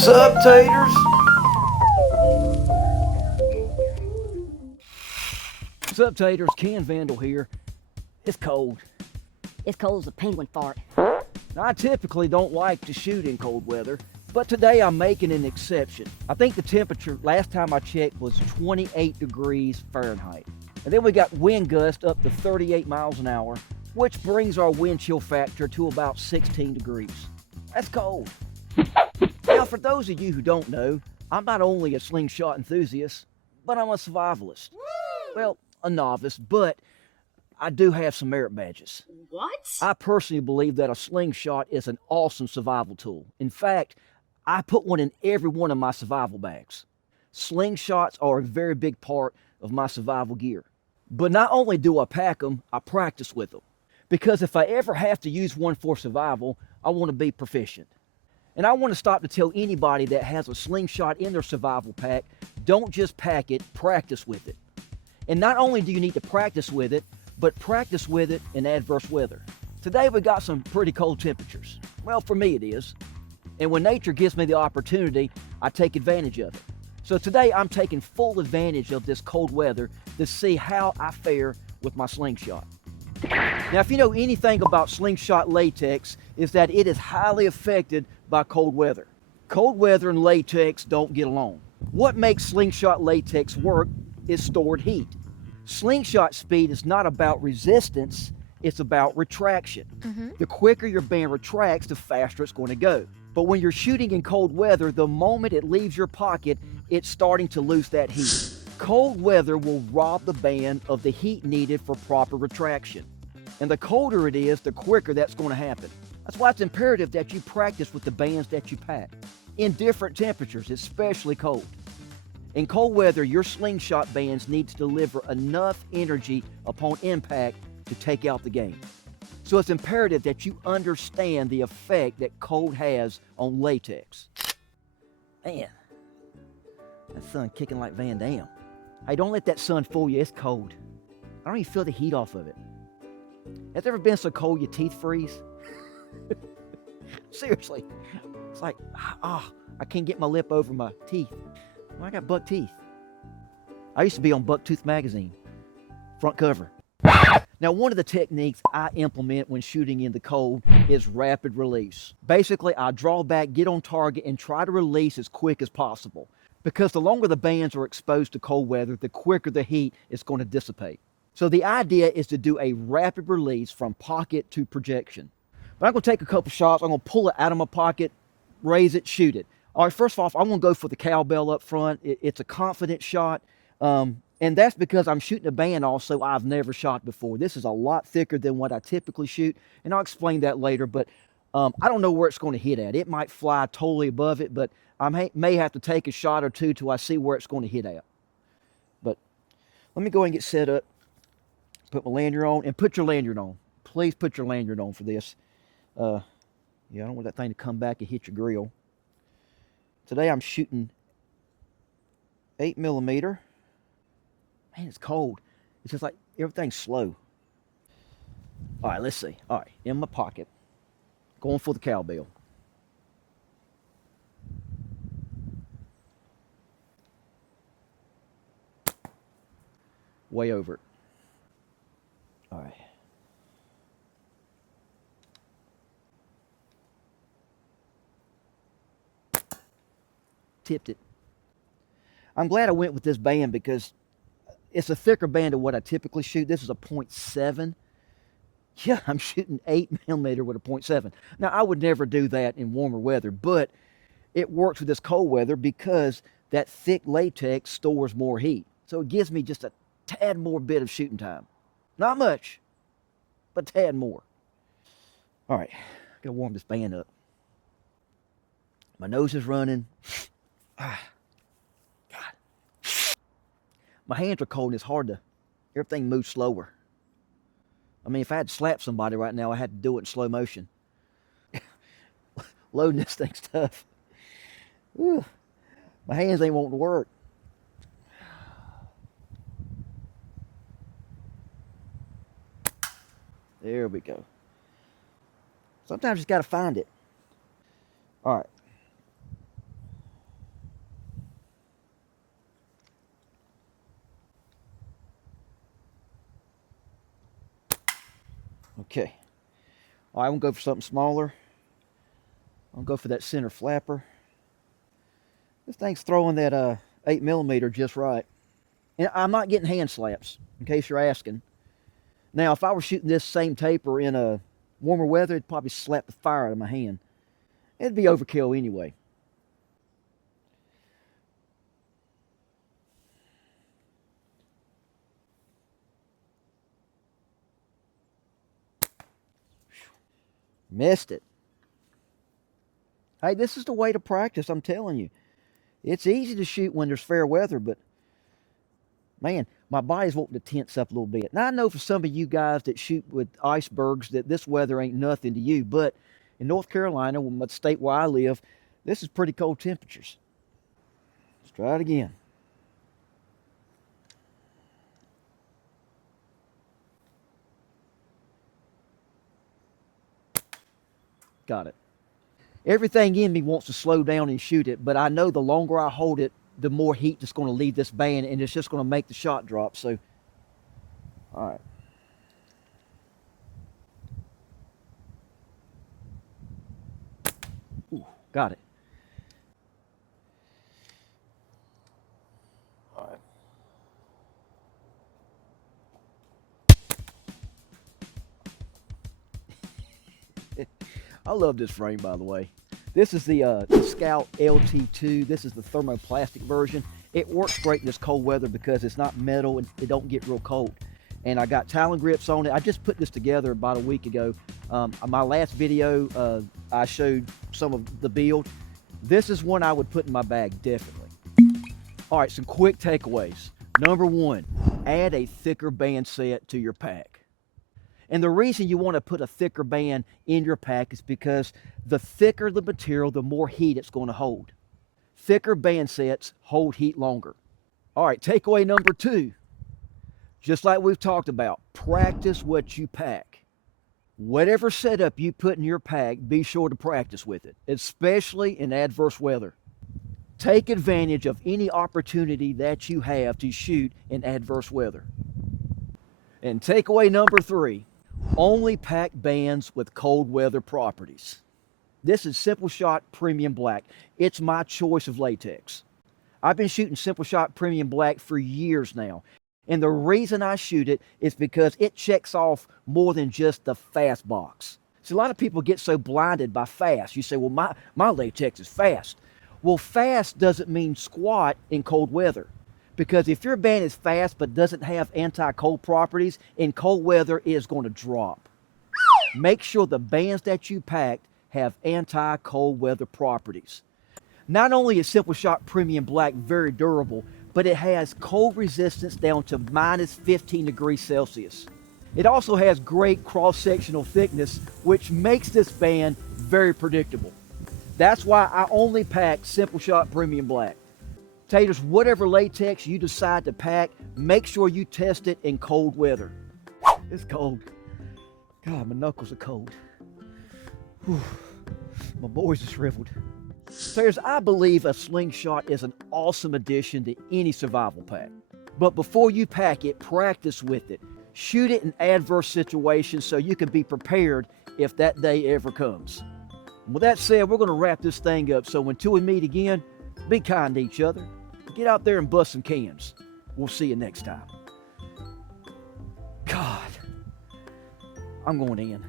Sup, taters? Sup, taters? Ken Vandal here. It's cold. It's cold as a penguin fart. Now, I typically don't like to shoot in cold weather, but today I'm making an exception. I think the temperature last time I checked was 28 degrees Fahrenheit. And then we got wind gusts up to 38 miles an hour, which brings our wind chill factor to about 16 degrees. That's cold. Now, for those of you who don't know, I'm not only a slingshot enthusiast, but I'm a survivalist. Well, a novice, but I do have some merit badges. What? I personally believe that a slingshot is an awesome survival tool. In fact, I put one in every one of my survival bags. Slingshots are a very big part of my survival gear. But not only do I pack them, I practice with them. Because if I ever have to use one for survival, I want to be proficient. And I want to stop to tell anybody that has a slingshot in their survival pack, don't just pack it, practice with it. And not only do you need to practice with it, but practice with it in adverse weather. Today we got some pretty cold temperatures. Well, for me it is. And when nature gives me the opportunity, I take advantage of it. So today I'm taking full advantage of this cold weather to see how I fare with my slingshot. Now, if you know anything about slingshot latex, is that it is highly affected by cold weather. Cold weather and latex don't get along. What makes slingshot latex work is stored heat. Slingshot speed is not about resistance, it's about retraction. The quicker your band retracts, the faster it's going to go. But when you're shooting in cold weather, the moment it leaves your pocket, it's starting to lose that heat. Cold weather will rob the band of the heat needed for proper retraction. And the colder it is, the quicker that's going to happen. That's why it's imperative that you practice with the bands that you pack in different temperatures, especially cold. In cold weather, your slingshot bands need to deliver enough energy upon impact to take out the game. So it's imperative that you understand the effect that cold has on latex. Man, that sun kicking like Van Damme. Hey, don't let that sun fool you, it's cold. I don't even feel the heat off of it. Has it ever been so cold your teeth freeze? Seriously. It's like, I can't get my lip over my teeth. Well, I got buck teeth. I used to be on Bucktooth magazine, front cover. Now, one of the techniques I implement when shooting in the cold is rapid release. Basically, I draw back, get on target, and try to release as quick as possible. Because the longer the bands are exposed to cold weather, the quicker the heat is going to dissipate. So the idea is to do a rapid release from pocket to projection. But I'm going to take a couple shots. I'm going to pull it out of my pocket, raise it, shoot it. All right, first off, I'm going to go for the cowbell up front. It's a confident shot. And that's because I'm shooting a band also I've never shot before. This is a lot thicker than what I typically shoot. And I'll explain that later. But I don't know where it's going to hit at. It might fly totally above it, but I may have to take a shot or two till I see where it's going to hit at. But let me go ahead and get set up. Put my lanyard on, and put your lanyard on. Please put your lanyard on for this. Yeah, I don't want that thing to come back and hit your grill. Today I'm shooting 8mm. Man, it's cold. It's just like everything's slow. All right, let's see. All right, in my pocket. Going for the cowbell. Way over it. All right. Tipped it. I'm glad I went with this band because it's a thicker band than what I typically shoot. This is a .7. Yeah, I'm shooting 8mm with a .7. Now, I would never do that in warmer weather, but it works with this cold weather because that thick latex stores more heat. So it gives me just a tad more bit of shooting time. Not much, but a tad more. All right, gotta warm this band up. My nose is running. God. My hands are cold and it's hard to, everything moves slower. I mean, if I had to slap somebody right now, I had to do it in slow motion. Loading this thing's tough. Whew. My hands ain't wanting to work. There we go. Sometimes you just got to find it. All right. Okay. All right, I'm gonna go for something smaller. I'll go for that center flapper. This thing's throwing that 8mm just right. And I'm not getting hand slaps, in case you're asking. Now, if I were shooting this same taper in a warmer weather, it'd probably slap the fire out of my hand. It'd be overkill anyway. Missed it. Hey, this is the way to practice, I'm telling you. It's easy to shoot when there's fair weather, but man, my body's wanting to tense up a little bit. Now, I know for some of you guys that shoot with icebergs that this weather ain't nothing to you, but in North Carolina, the state where I live, this is pretty cold temperatures. Let's try it again. Got it. Everything in me wants to slow down and shoot it, but I know the longer I hold it, the more heat that's going to leave this band, and it's just going to make the shot drop. So, all right. Ooh, got it. All right. I love this frame, by the way. This is the Scout LT2. This is the thermoplastic version. It works great in this cold weather because it's not metal and it don't get real cold. And I got Talon grips on it. I just put this together about a week ago. My last video, I showed some of the build. This is one I would put in my bag, definitely. All right, some quick takeaways. Number one, add a thicker band set to your pack. And the reason you want to put a thicker band in your pack is because the thicker the material, the more heat it's going to hold. Thicker band sets hold heat longer. All right, takeaway number two. Just like we've talked about, practice what you pack. Whatever setup you put in your pack, be sure to practice with it, especially in adverse weather. Take advantage of any opportunity that you have to shoot in adverse weather. And takeaway number three, only pack bands with cold weather properties. This is SimpleShot Premium Black. It's my choice of latex. I've been shooting SimpleShot Premium Black for years now. And the reason I shoot it is because it checks off more than just the fast box. See, a lot of people get so blinded by fast. You say, well, my latex is fast. Well, fast doesn't mean squat in cold weather. Because if your band is fast but doesn't have anti-cold properties, in cold weather it is going to drop. Make sure the bands that you packed have anti-cold weather properties. Not only is SimpleShot Premium Black very durable, but it has cold resistance down to minus 15 degrees Celsius. It also has great cross-sectional thickness, which makes this band very predictable. That's why I only pack SimpleShot Premium Black. Taters, whatever latex you decide to pack, make sure you test it in cold weather. It's cold. God, my knuckles are cold. Whew. My boys are shriveled. Taters, I believe a Slingshot is an awesome addition to any survival pack. But before you pack it, practice with it. Shoot it in adverse situations so you can be prepared if that day ever comes. With that said, we're going to wrap this thing up, so until we meet again, be kind to each other. Get out there and bust some cans. We'll see you next time. God, I'm going in.